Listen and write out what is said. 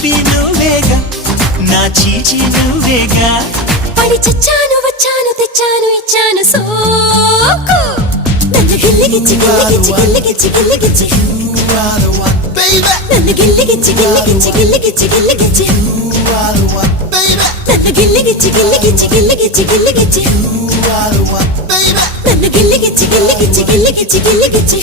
చిలిపి నువ్వేగా నా చీచి నువ్వేగా పడి చచ్చాను వచ్చాను తెచ్చాను ఇచ్చాను సోకు నన్ను గిల్లిగిచ్చి గిల్లిగిచ్చి గిల్లిగిచ్చి గిల్లిగిచ్చి నన్ను గిల్లిగిచ్చి గిల్లిగిచ్చి గిల్లిగిచ్చి గిల్లిగిచ్చి నన్ను గిల్లిగిచ్చి గిల్లిగిచ్చి గిల్లిగిచ్చి గిల్లిగిచ్చి నన్ను గిల్లిగిచ్చి గిల్లిగిచ్చి గిల్లిగిచ్చి గిల్లిగిచ్చి